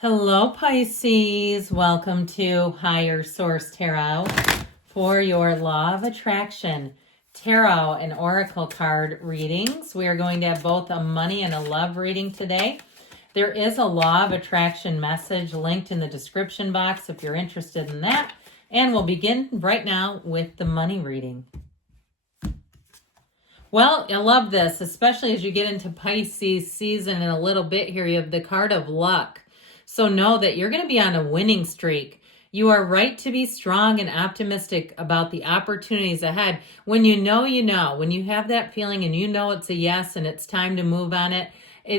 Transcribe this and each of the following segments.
Hello, Pisces. Welcome to Higher Source Tarot for your Law of Attraction Tarot and Oracle card readings. We are going to have both a money and a love reading today. There is a Law of Attraction message linked in the description box if you're interested in that. And we'll begin right now with the money reading. Well, I love this, especially as you get into Pisces season in a little bit here. You have the card of luck. So know that you're going to be on a winning streak. You are right to be strong and optimistic about the opportunities ahead. When you know, when you have that feeling and you know it's a yes and it's time to move on it,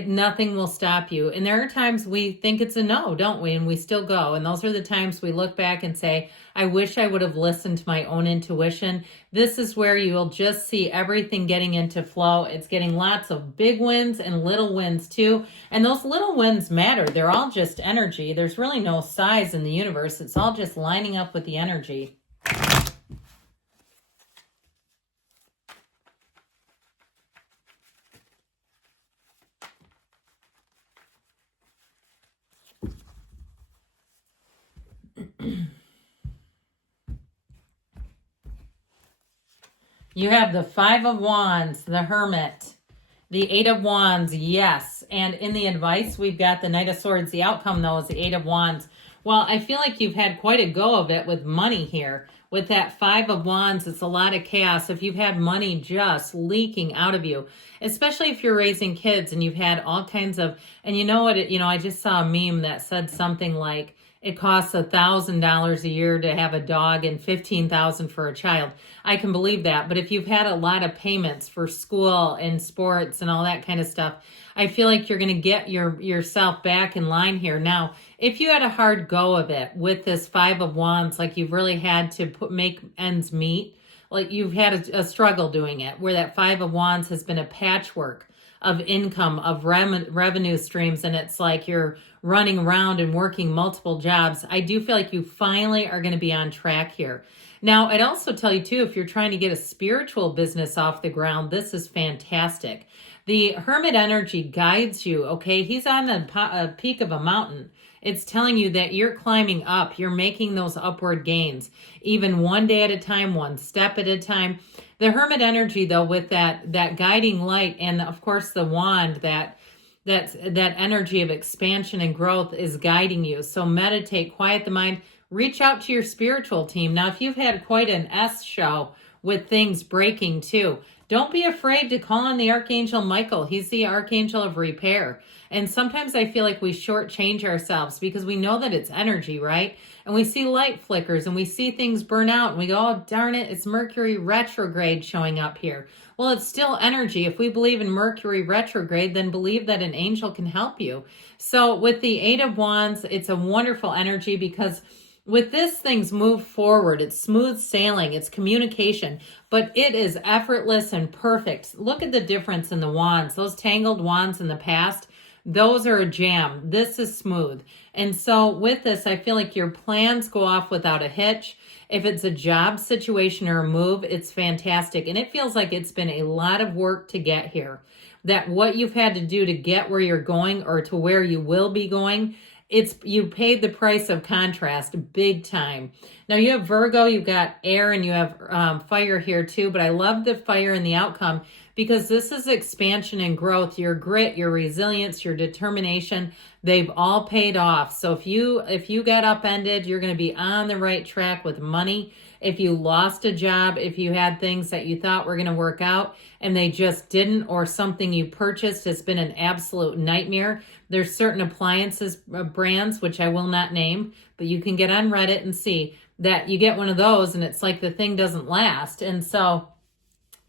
nothing will stop you. And there are times we think it's a no, don't we? And we still go. And those are the times we look back and say, I wish I would have listened to my own intuition. This is where you'll just see everything getting into flow. It's getting lots of big wins and little wins too. And those little wins matter. They're all just energy. There's really no size in the universe. It's all just lining up with the energy. You have the Five of Wands, the Hermit, the Eight of Wands, yes. And in the advice, we've got the Knight of Swords. The outcome, though, is the Eight of Wands. Well, I feel like you've had quite a go of it with money here. With that Five of Wands, it's a lot of chaos. If you've had money just leaking out of you, especially if you're raising kids and you've had all kinds of, and you know what, I just saw a meme that said something like, it costs $1,000 a year to have a dog and $15,000 for a child. I can believe that. But if you've had a lot of payments for school and sports and all that kind of stuff, I feel like you're going to get yourself back in line here. Now, if you had a hard go of it with this Five of Wands, like you've really had to make ends meet, like you've had a struggle doing it, where that Five of Wands has been a patchwork of income, of revenue streams, and it's like you're running around and working multiple jobs. I do feel like you finally are going to be on track here. Now, I'd also tell you too, if you're trying to get a spiritual business off the ground, this is fantastic. The Hermit energy guides you, okay? He's on the peak of a mountain. It's telling you that you're climbing up. You're making those upward gains, even one day at a time, one step at a time. The Hermit energy, though, with that guiding light and, of course, the wand, that energy of expansion and growth is guiding you. So meditate, quiet the mind, reach out to your spiritual team. Now, if you've had quite an S show with things breaking too, don't be afraid to call on the Archangel Michael. He's the Archangel of repair. And sometimes I feel like we shortchange ourselves because we know that it's energy, right? And we see light flickers and we see things burn out and we go, oh, darn it, it's Mercury retrograde showing up here. Well, it's still energy. If we believe in Mercury retrograde, then believe that an angel can help you. So with the Eight of Wands, it's a wonderful energy because with this, things move forward. It's smooth sailing. It's communication, but it is effortless and perfect. Look at the difference in the wands. Those tangled wands in the past, those are a jam. This is smooth. And so with this, I feel like your plans go off without a hitch. If it's a job situation or a move, it's fantastic. And it feels like it's been a lot of work to get here. That what you've had to do to get where you're going or to where you will be going, you paid the price of contrast big time. Now you have Virgo, you've got air, and you have fire here too. But I love the fire and the outcome because this is expansion and growth. Your grit, your resilience, your determination, they've all paid off. So if you got upended, you're going to be on the right track with money. If you lost a job, if you had things that you thought were going to work out and they just didn't, or something you purchased has been an absolute nightmare. There's certain appliances brands, which I will not name, but you can get on Reddit and see that you get one of those and it's like the thing doesn't last. And so,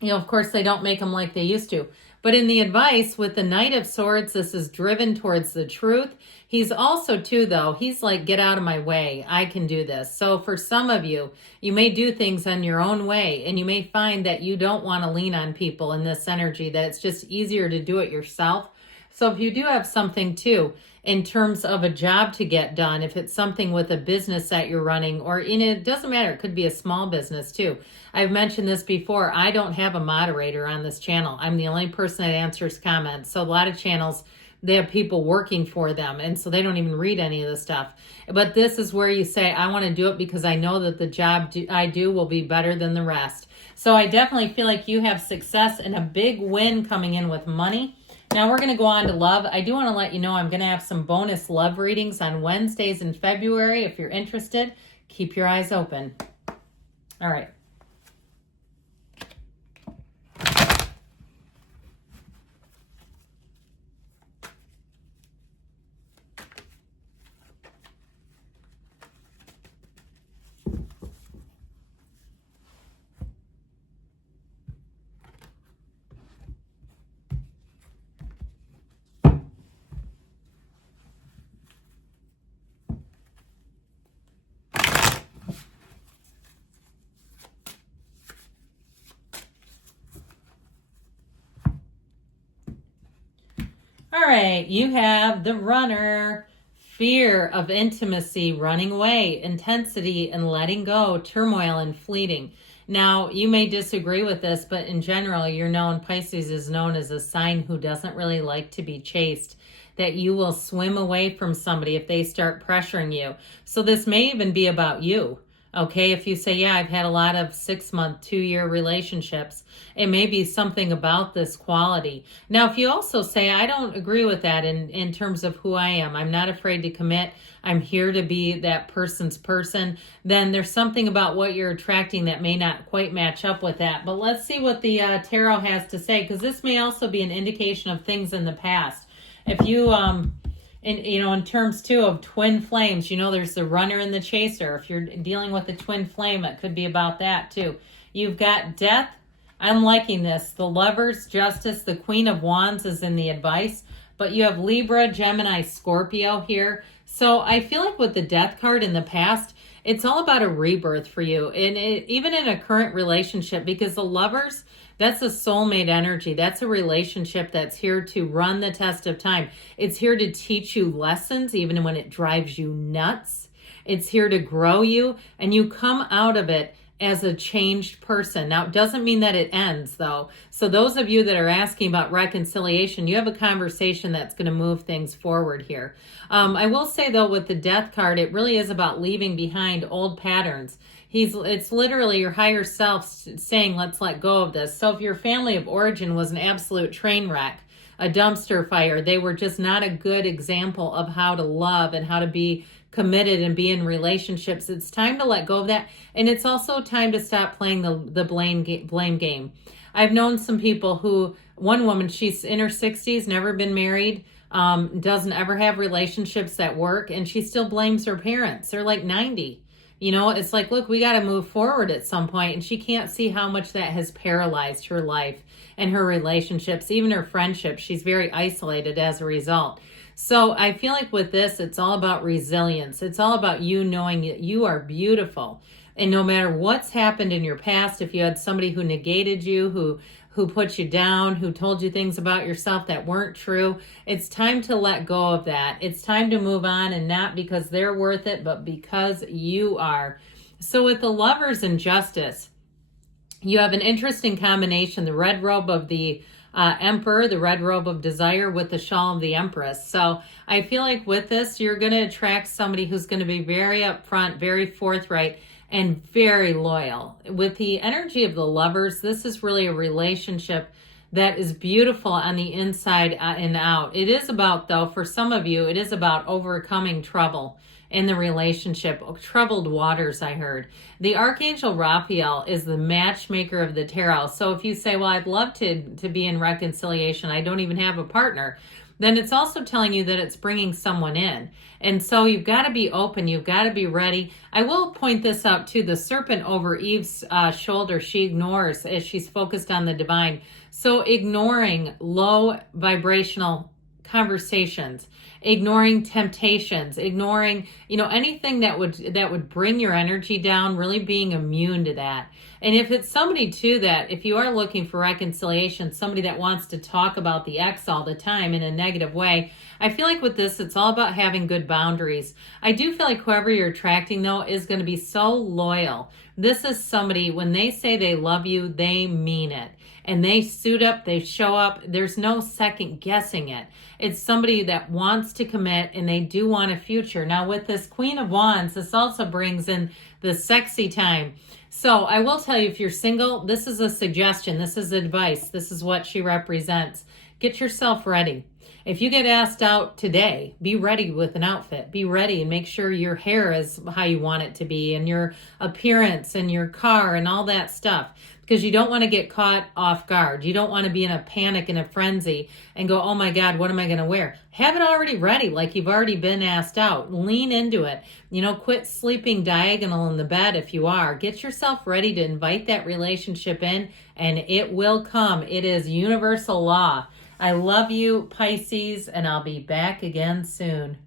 of course they don't make them like they used to. But in the advice with the Knight of Swords, this is driven towards the truth. He's also too, though, he's like, get out of my way. I can do this. So for some of you, you may do things on your own way and you may find that you don't want to lean on people in this energy, that it's just easier to do it yourself. So if you do have something too, in terms of a job to get done, if it's something with a business that you're running, or it doesn't matter, it could be a small business too. I've mentioned this before. I don't have a moderator on this channel. I'm the only person that answers comments. So a lot of channels they have people working for them, and so they don't even read any of the stuff. But this is where you say, I want to do it because I know that the job I do will be better than the rest. So I definitely feel like you have success and a big win coming in with money. Now we're going to go on to love. I do want to let you know I'm going to have some bonus love readings on Wednesdays in February. If you're interested, keep your eyes open. All right. All right, you have the runner. Fear of intimacy, running away, intensity and letting go, turmoil and fleeting. Now, you may disagree with this, but in general, Pisces is known as a sign who doesn't really like to be chased, that you will swim away from somebody if they start pressuring you. So this may even be about you. Okay, if you say, yeah, I've had a lot of 6-month, 2-year relationships, it may be something about this quality. Now, if you also say, I don't agree with that in terms of who I am, I'm not afraid to commit, I'm here to be that person's person, then there's something about what you're attracting that may not quite match up with that. But let's see what the tarot has to say, because this may also be an indication of things in the past. If you... in terms too of twin flames, there's the runner and the chaser. If you're dealing with a twin flame, it could be about that too. You've got death. I'm liking this. The lovers, justice, the Queen of Wands is in the advice, but you have Libra, Gemini, Scorpio here. So I feel like with the death card in the past, it's all about a rebirth for you. And even in a current relationship, because the lovers, that's a soulmate energy. That's a relationship that's here to run the test of time. It's here to teach you lessons, even when it drives you nuts. It's here to grow you, and you come out of it as a changed person. Now, it doesn't mean that it ends, though. So those of you that are asking about reconciliation, you have a conversation that's going to move things forward here. I will say, though, with the death card, it really is about leaving behind old patterns. It's literally your higher self saying, let's let go of this. So if your family of origin was an absolute train wreck, a dumpster fire, they were just not a good example of how to love and how to be committed and be in relationships. It's time to let go of that. And it's also time to stop playing the blame game. I've known some people who, one woman, she's in her 60s, never been married, doesn't ever have relationships that work, and she still blames her parents. They're like 90. It's like, look, we got to move forward at some point. And she can't see how much that has paralyzed her life and her relationships, even her friendships. She's very isolated as a result. So I feel like with this, it's all about resilience. It's all about you knowing that you are beautiful. And no matter what's happened in your past, if you had somebody who negated you, who put you down, who told you things about yourself that weren't true, it's time to let go of that. It's time to move on, and not because they're worth it, but because you are. So with the lovers and justice, you have an interesting combination, the red robe of the Emperor, the red robe of desire with the shawl of the Empress. So I feel like with this, you're going to attract somebody who's going to be very upfront, very forthright, and very loyal. With the energy of the lovers, this is really a relationship that is beautiful on the inside and out. It is about, though, for some of you, it is about overcoming trouble in the relationship. Troubled waters, I heard. The Archangel Raphael is the matchmaker of the tarot. So if you say, well, I'd love to be in reconciliation, I don't even have a partner, then it's also telling you that it's bringing someone in. And so you've got to be open. You've got to be ready. I will point this out too. The serpent over Eve's shoulder, she ignores as she's focused on the divine. So ignoring low vibrational conversations, ignoring temptations, ignoring, anything that would bring your energy down, really being immune to that. And if it's somebody too that, if you are looking for reconciliation, somebody that wants to talk about the ex all the time in a negative way, I feel like with this, it's all about having good boundaries. I do feel like whoever you're attracting, though, is going to be so loyal. This is somebody, when they say they love you, they mean it. and they suit up, they show up. There's no second guessing it. It's somebody that wants to commit and they do want a future. Now with this Queen of Wands, this also brings in the sexy time. So I will tell you, if you're single, this is a suggestion. This is advice. This is what she represents. Get yourself ready. If you get asked out today, be ready with an outfit. Be ready and make sure your hair is how you want it to be, and your appearance and your car and all that stuff, because you don't want to get caught off guard. You don't want to be in a panic and a frenzy and go, oh my God, what am I going to wear? Have it already ready, like you've already been asked out. Lean into it. Quit sleeping diagonal in the bed if you are. Get yourself ready to invite that relationship in, and it will come. It is universal law. I love you, Pisces, and I'll be back again soon.